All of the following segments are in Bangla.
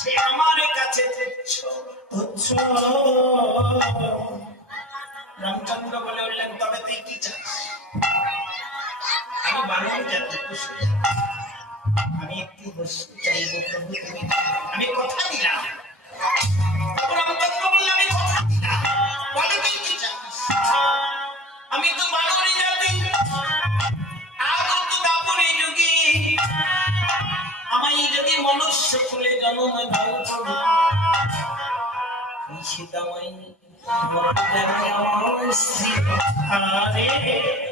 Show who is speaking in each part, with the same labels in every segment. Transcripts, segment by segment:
Speaker 1: সে আমার কাছে তুচ্ছ তুচ্ছ। রামচন্দ্র বলে উঠলেন তবে তুই কি চাস? আমি বারণ যাতে খুশি আমি একটি চাইব প্রভু, তুমি আমি কথা দিলাম। রামচন্দ্র বললে, আমি কথা দিলাম। বলে তুই কি চাস আমি তো বানরি জাতি। আগত দাপরে যুগে। আমায় যদি মনুষ্য কুলে জন্ম দাও প্রভু এই সীতামাই আরে দারুণ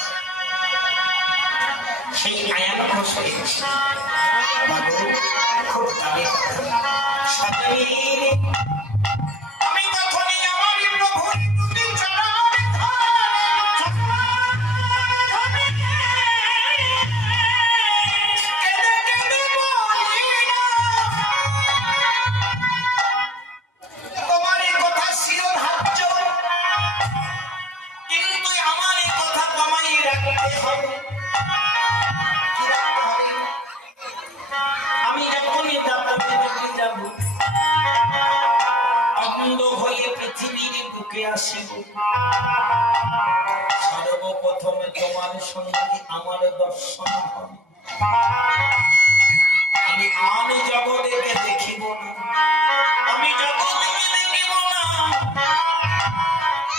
Speaker 1: সেই আয়াত বাবু সর্বপ্রথমে তোমার সঙ্গে আমার দর্শন হবে। আমি আন জগতেকে দেখিব না। আমি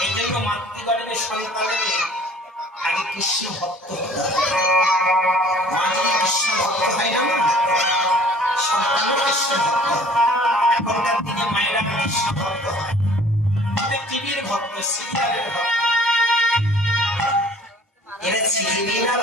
Speaker 1: এই জন্য মাতৃগর্ভের সন্তানের আগে কৃষ্ণ ভক্ত হতে হবে। মা যদি কৃষ্ণ ভক্ত হয় না সন্তানও কৃষ্ণ ভক্ত। Era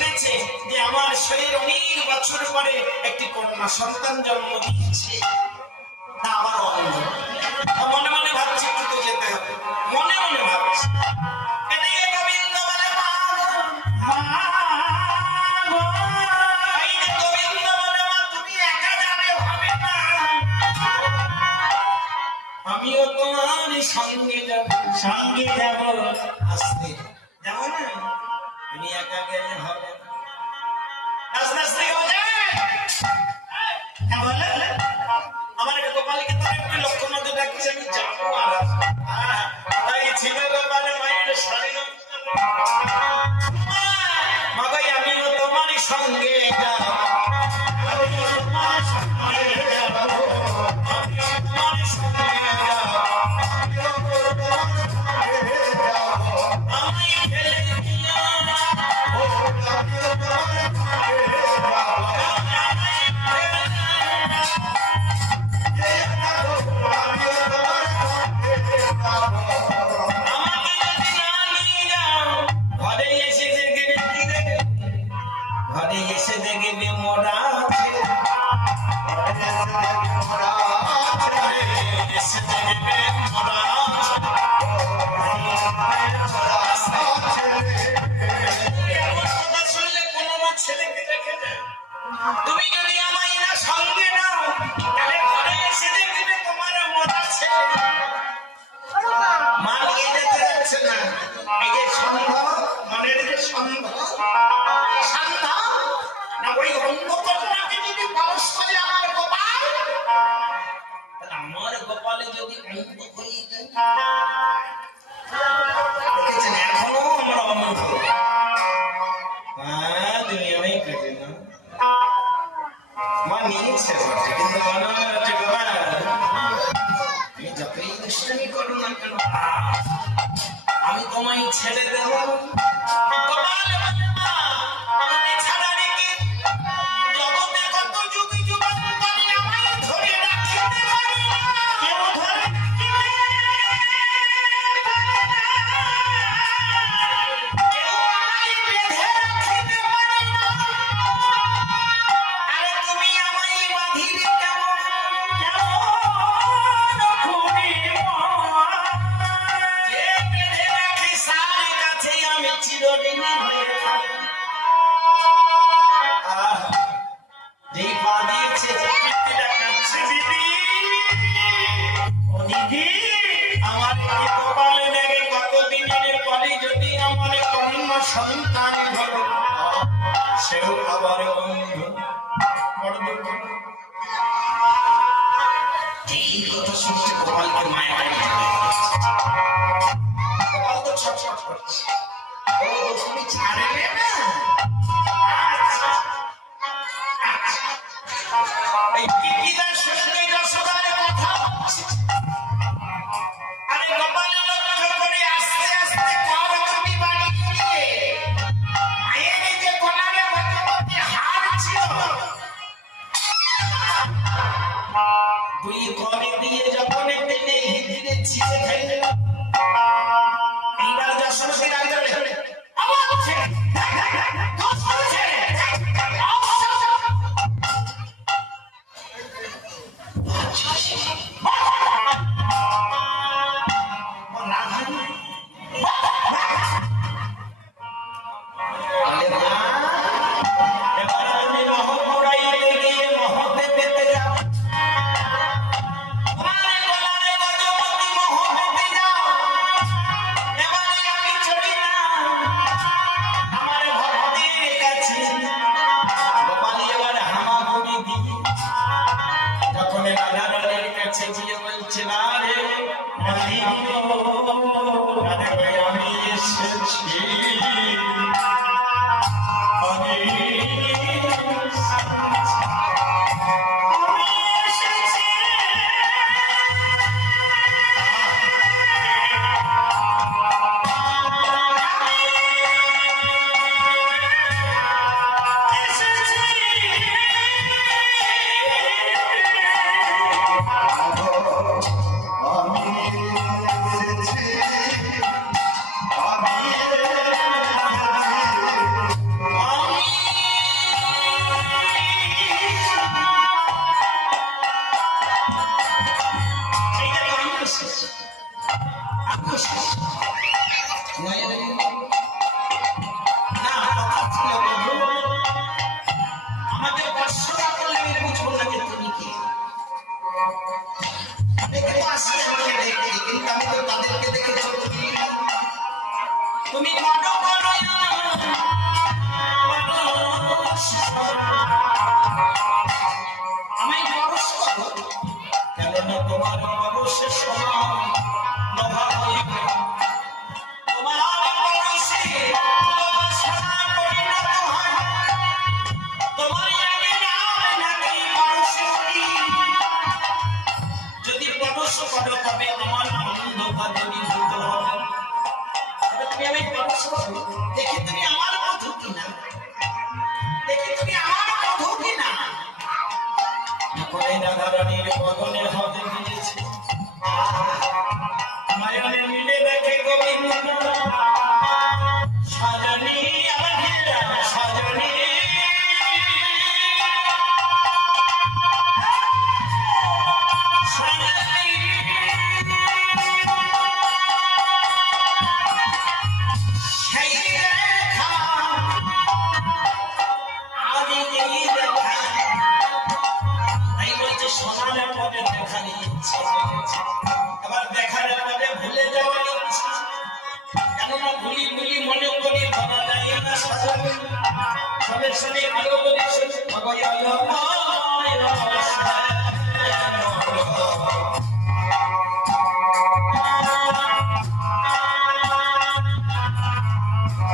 Speaker 1: শুনেছে যে আমার শরীর অনেক বছর পরে একটি কন্যা সন্তান জন্ম দিয়েছে। মনে মনে ভাবছে কিন্তু যেতে হবে। মনে মনে ভাবছে। সঙ্গে যাব সঙ্গে যাব, আসতে যাব। না তুমি একা হ্যাঁ আমার গোপালকে তো একটু লক্ষ্য মধ্যে আমি যাব। হ্যাঁ, তাই ছিল গোপালে মায়ের শাড়ি মাগাই আমিও তোমার সঙ্গে যাব। এসে দেখবে মোরা এসে দেখবে মোরা। তুমি যদি আমায় আমি তোমায় ছেড়ে দেবো। efforts. ti. কোরআনের বদনের হজে Bhagavatam